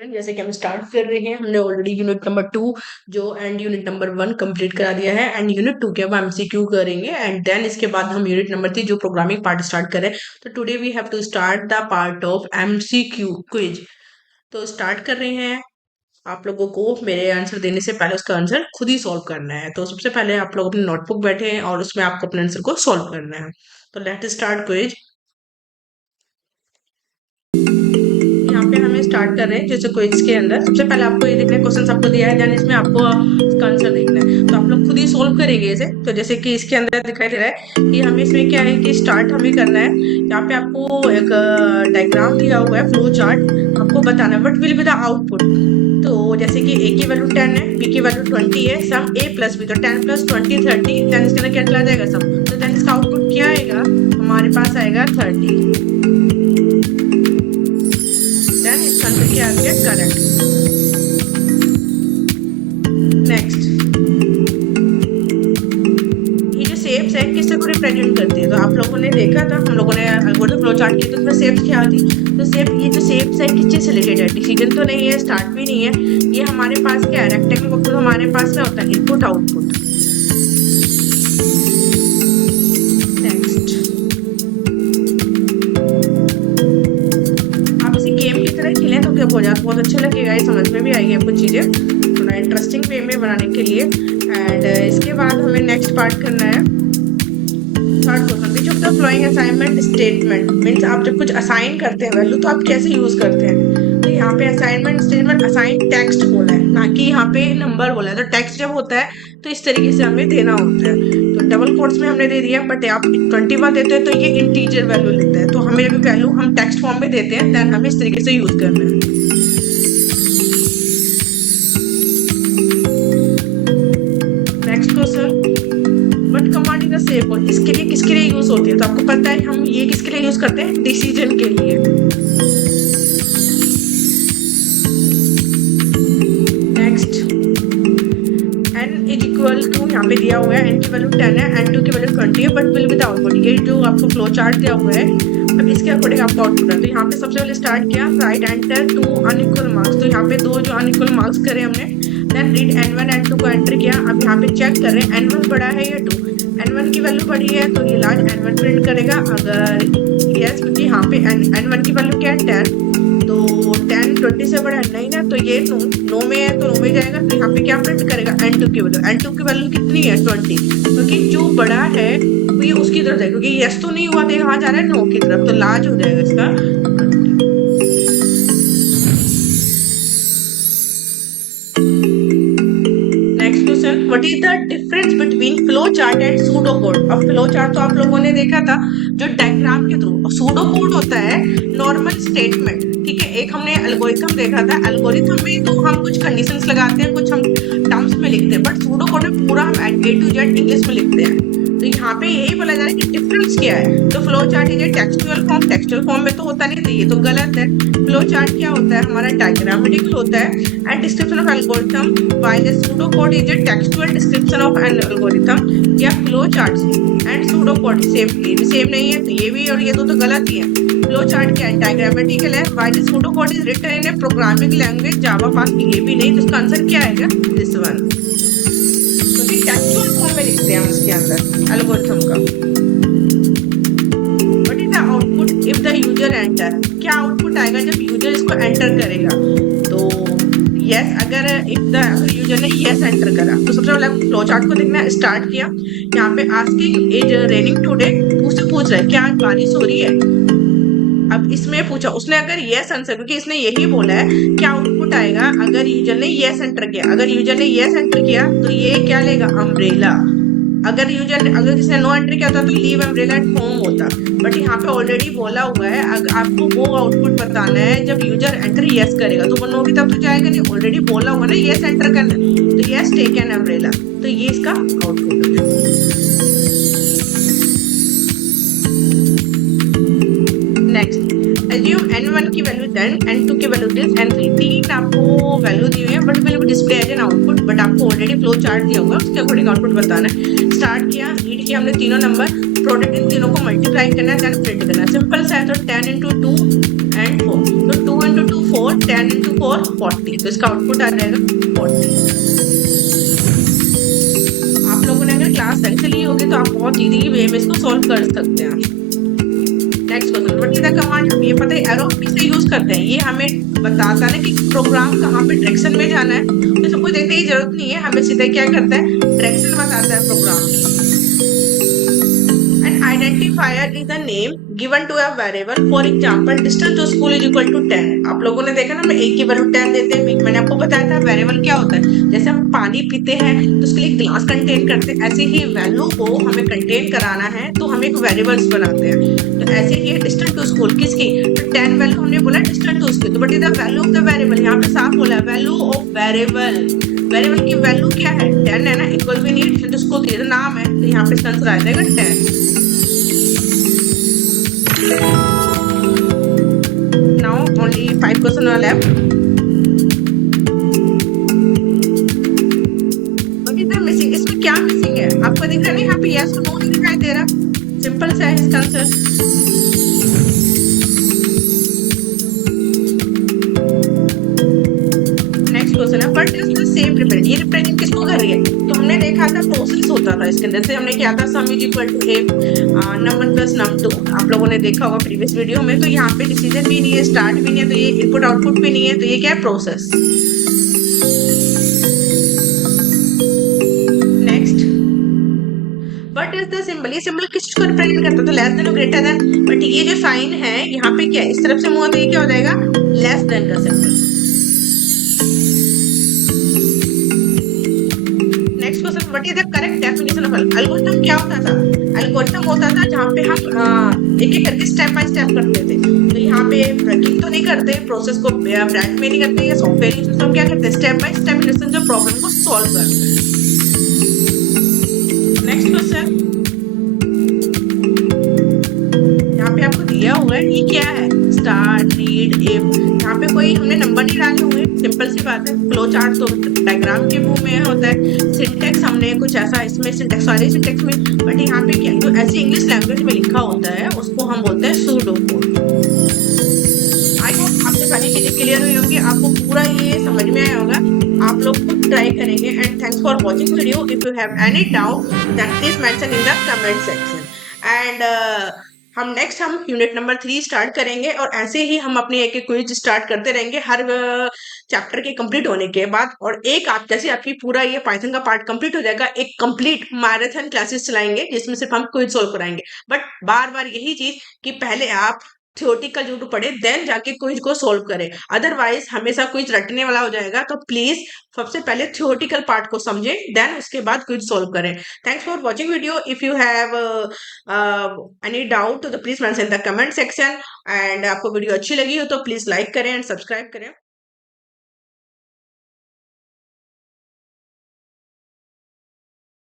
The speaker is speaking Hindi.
जैसे कि हम स्टार्ट कर रहे हैं, हमने ऑलरेडी यूनिट नंबर 2 जो एंड यूनिट नंबर 1 कंप्लीट करा दिया है एंड यूनिट 2 के अब एमसीक्यू करेंगे एंड देन इसके बाद हम यूनिट नंबर 3 जो प्रोग्रामिंग पार्ट स्टार्ट करें। तो today we have to start the part of MCQ quiz. तो स्टार्ट कर रहे हैं। आप लोगों को मेरे आंसर देने से पहले उसका आंसर खुद ही सॉल्व करना है। तो सबसे पहले आप लोग अपनी नोटबुक बैठे हैं और उसमें आपको अपने आंसर को सॉल्व करना है। तो लेट स्टार्ट क्विज। यहाँ पे हमें स्टार्ट कर रहे हैं जैसे क्विज के अंदर सबसे पहले आपको ये देखना है क्वेश्चन आपको दिया है देन इसमें आपको इसका आंसर देखना है। तो आप लोग खुद ही सोल्व करेंगे इसे। तो जैसे कि इसके अंदर दिखाई दे रहा है कि हमें इसमें क्या है कि स्टार्ट हमें करना है। यहाँ पे आपको एक डायग्राम दिया हुआ है फ्लो चार्ट। आपको बताना है what will be the output. तो जैसे कि a की वैल्यू 10 है, b की वैल्यू 20 है, सम a प्लस b, तो 10 प्लस 20 30, देन इसके अंदर क्या चला जाएगा सम। तो देन इसका आउटपुट क्या आएगा हमारे पास आएगा 30। देन इसका आंसर क्या आ गया करेक्ट। नेक्स्ट, ये जो शेप्स है किससे को रिप्रेजेंट करती है। तो आप लोगों ने देखा था हम लोगों ने एल्गोरिथम फ्लो चार्ट किया तो उसमें शेप्स क्या थी। तो शेप ये जो शेप्स है किस चीज से रिलेटेड है, डिसीजन तो नहीं है, स्टार्ट भी नहीं है। ये हमारे पास क्या है रेक्टेंगल बॉक्स। हमारे पास क्या होता है इनपुट आउटपुट। नेक्स्ट, आप इसे गेम की तरह खेलें तो क्या हो जाता बहुत अच्छा लगेगा, ये समझ में भी आएगी आपको चीजें थोड़ा इंटरेस्टिंग वे में बनाने के लिए। एंड इसके बाद हमें नेक्स्ट पार्ट करना है third question, which of the flowing assignment statement means आप जब कुछ असाइन करते हैं वैल्यू तो आप कैसे यूज करते हैं। तो यहाँ पे असाइनमेंट स्टेटमेंट असाइन टेक्स्ट बोला है ना कि यहाँ पे नंबर बोला है। तो टेक्स्ट जब होता है तो इस तरीके से हमें देना होता है। तो डबल कोट्स में हमने दे दिया बट आप 21 देते हैं तो ये इंटीजर वैल्यू लेता है। तो हमें जब वैल्यू हम टेक्स्ट फॉर्म में देते हैं देन हमें इस तरीके से यूज करना है। Next question, but command in the shape इसके लिए किसके लिए यूज होती है। तो आपको पता है हम ये किसके लिए यूज करते हैं डिसीजन के लिए। Next, n is equal to यहाँ पे दिया हुआ है n की वैल्यू 10 है n2 की वैल्यू 20 है but will be the output. ये जो आपको फ्लो चार्ट दिया हुआ है अब इसके अकॉर्डिंग आपका आउटपुट है। तो यहाँ पे सबसे पहले स्टार्ट किया राइट एंटर 2 अनइक्वल मार्क्स। तो यहाँ पे दो जो अनइक्वल मार्क्स करे हमने देन रीड n1 n2 को एंटर किया। अब यहाँ पे चेक कर रहे हैं n1 बड़ा है या 2। n1 की वैल्यू बड़ी है तो ये लार्ज n1 प्रिंट करेगा। अगर यस क्योंकि यहाँ पे n1 की वैल्यू क्या है 10 तो 10 20 से बड़ा नहीं ना तो ये 9 में है तो 9 में जाएगा। तो यहाँ पे क्या प्रिंट करेगा n2 की वैल्यू। n2 की वैल्यू कितनी है 20 क्योंकि जो बड़ा है तो ये उसकी तरफ जाएगा क्योंकि यस तो नहीं हुआ तो यहाँ जा रहा है 9 की तरफ तो लार्ज हो जाएगा इसका 20। Next question, what is the difference between flow chart and pseudo code. अब फ्लो चार्ट तो आप लोगों ने देखा था जो डायग्राम के थ्रू। सूडो कोड होता है नॉर्मल स्टेटमेंट, ठीक है। एक हमने एल्गोरिथम देखा था, एल्गोरिथम में तो हम कुछ कंडीशंस लगाते हैं कुछ हम टर्म्स में लिखते हैं बट सूडो कोड में पूरा हम A to Z इंग्लिश में लिखते हैं। तो यहाँ पे यही बोला जा रहा है कि डिफरेंस क्या है। तो flow chart is textual form में तो होता नहीं तो ये तो गलत है। फ्लो चार्ट क्या होता है हमारा डायग्रामेटिकल होता है and description of algorithm while the pseudo code is a textual description of an algorithm. या फ्लो चार्ट से एंड सूडो कोड सेम नहीं है तो ये भी और ये तो गलत ही है। फ्लो चार्ट क्या है डायग्रामेटिकल है while the pseudo code is written in a programming language Java fast. ये भी नहीं तो इसका आंसर क्या आएगा दिस वन क्योंकि टेक्सचुअल फॉर्म में लिखते हैं हम इसके अंदर एल्गोरिथम का। What is the output if the user enter. क्या आउटपुट आएगा जब यूजर इसको एंटर करेगा। तो यस अगर यूजर ने यस एंटर करा तो सबसे पहले फ्लो चार्ट को देखना है। स्टार्ट किया यहाँ पे आस्किंग इज रेनिंग टुडे उससे पूछ रहा है क्या आज बारिश हो रही है। अब इसमें पूछा उसने अगर यस आंसर क्योंकि इसने यही बोला है क्या आउटपुट आएगा अगर यूजर ने यस एंटर किया। अगर यूजर ने यस एंटर किया तो ये क्या लेगा अम्ब्रेला। अगर किसी नो एंटर किया होता तो लीव अम्ब्रेला एट होम होता बट यहाँ पे ऑलरेडी बोला हुआ है अगर आपको वो आउटपुट बताना है जब यूजर एंटर यस करेगा तो वो नो की तब तो जाएगा नहीं। ऑलरेडी बोला हुआ ना यस एंटर करना तो यस टेक एन अम्ब्रेला तो ये इसका आउटपुट है। नेक्स्ट, assume n1 की वैल्यू 10 n2 की वैल्यू 10 n3 तीन आपको वैल्यू दी हुई है but will be display as an output but आपको ऑलरेडी फ्लो चार्ट दिया होगा उसके अकॉर्डिंग आउटपुट बताना है। स्टार्ट किया रीड किया हमने तीनों नंबर प्रोडक्ट इन तीनों को मल्टीप्लाई करना है देन प्रिंट करना है। सिंपल सा है। तो 10 into 2 and 4 तो 2 into 2 4 4, 10 into 4 40, तो इसका आउटपुट आ जाएगा 40। आप लोगों ने अगर क्लास ढंग से ली होगी तो आप बहुत इजी वे में इसको सॉल्व कर सकते हैं। Next question, what is the command? ये पता है एरो की से यूज करते हैं, ये हमें बताता है कि प्रोग्राम कहाँ पे डायरेक्शन में जाना है, तो सबको देखने की जरूरत नहीं है, हमें सीधे क्या करता है डायरेक्शन बताता है प्रोग्राम की। An identifier is a name given to a variable. For example, distance to school is equal to 10. आप लोगों ने देखा ना, मैं एक की वैल्यू 10 देते हैं, मैंने आपको बताया था वेरिएबल क्या होता है। जैसे हम पानी पीते हैं तो उसके लिए ग्लास कंटेन करते हैं, ऐसे ही वैल्यू को हमें कंटेन कराना है तो हम एक वेरिएबल्स बनाते हैं। तो ऐसे ही डिस्टेंस टू स्कूल किसकी, तो 10 वैल्यू हमने बोला डिस्टेंस टू स्कूल, तो but is the value of the variable, यहाँ पे साफ बोला वैल्यू ऑफ वेरिएबल। वेरिएबल की वैल्यू क्या है 10 है ना, इक्वल भी नहीं है, डिस्टेंस टू स्कूल की नाम है, तो यहाँ पे आंसर आ जाएगा 10। Now only 5 questions are left. What is the missing? इसमें क्या मिसिंग है आपको दिख रहा है? यहाँ पे yes और no नहीं दिखाई दे रहा, सिंपल सा है इसका आंसर। नेक्स्ट क्वेश्चन है what is the same represent, ये रिप्रेजेंट किसको कर रही है? तो हमने देखा था प्रोसेस होता था इसके अंदर, से हमने क्या था sum is equal to a num1 plus num2, आप लोगों ने देखा होगा प्रीवियस वीडियो में। तो यहाँ पे डिसीजन भी नहीं है, स्टार्ट भी नहीं है, तो ये इनपुट आउटपुट भी नहीं है, तो ये क्या है process. Next what is the symbol, ये सिंबल किस चीज को रिप्रेजेंट करता है? तो लेस देन और ग्रेटर देन, बट ये जो साइन है यहाँ पे क्या है, इस तरफ से मुंह तो ये क्या हो जाएगा लेस देन का symbol. Next question what is the correct definition of algorithm? क्या होता था, एल्गोरिथम होता था जहाँ पे हम एक एक करके स्टेप बाय स्टेप करते थे, तो यहाँ पे ब्रेकिंग तो नहीं करते, प्रोसेस को ब्रेक में नहीं करते या सॉफ्टवेयर यूज, तो हम क्या करते हैं स्टेप बाय स्टेप जो प्रॉब्लम को सॉल्व करते हैं। नेक्स्ट क्वेश्चन, यहाँ पे आपको दिया हुआ है ये क्या है स्टार्ट रीड इफ, यहाँ पे कोई हमने नंबर नहीं डाले हुए, सिंपल सी बात है। फ्लो चार्ट तो डायग्राम के मुंह में होता है, सिंटेक्स हमने कुछ ऐसा इसमें सिंटेक्स सारे सिंटेक्स में, बट यहाँ पे क्या जो ऐसी इंग्लिश लैंग्वेज में लिखा होता है उसको हम बोलते हैं सूडो कोड। आई होप आपको सारी चीजें क्लियर हुई होंगी, आपको पूरा ये समझ में आया होगा, आप लोग खुद ट्राई करेंगे। And thanks for watching video, if you have any doubt that please mention in the comment section. And हम यूनिट नंबर 3 स्टार्ट करेंगे, और ऐसे ही हम अपनी एक एक क्विज स्टार्ट करते रहेंगे हर चैप्टर के कंप्लीट होने के बाद। और एक आप जैसे आपकी पूरा ये पाइथन का पार्ट कंप्लीट हो जाएगा, एक कंप्लीट मैराथन क्लासेस चलाएंगे जिसमें सिर्फ हम क्विज सोल्व कराएंगे। बट बार बार यही चीज कि पहले आप थियोरटिकल जो पढ़े देन जाके क्विज को सोल्व करें, अदरवाइज हमेशा क्विज रटने वाला हो जाएगा। तो प्लीज सबसे पहले थियोरटिकल पार्ट को समझें, देन उसके बाद क्विज सोल्व करें। Thanks for watching video, if you have any doubt तो please mention in the comment section. And आपको वीडियो अच्छी लगी हो तो प्लीज लाइक करें एंड सब्सक्राइब करें।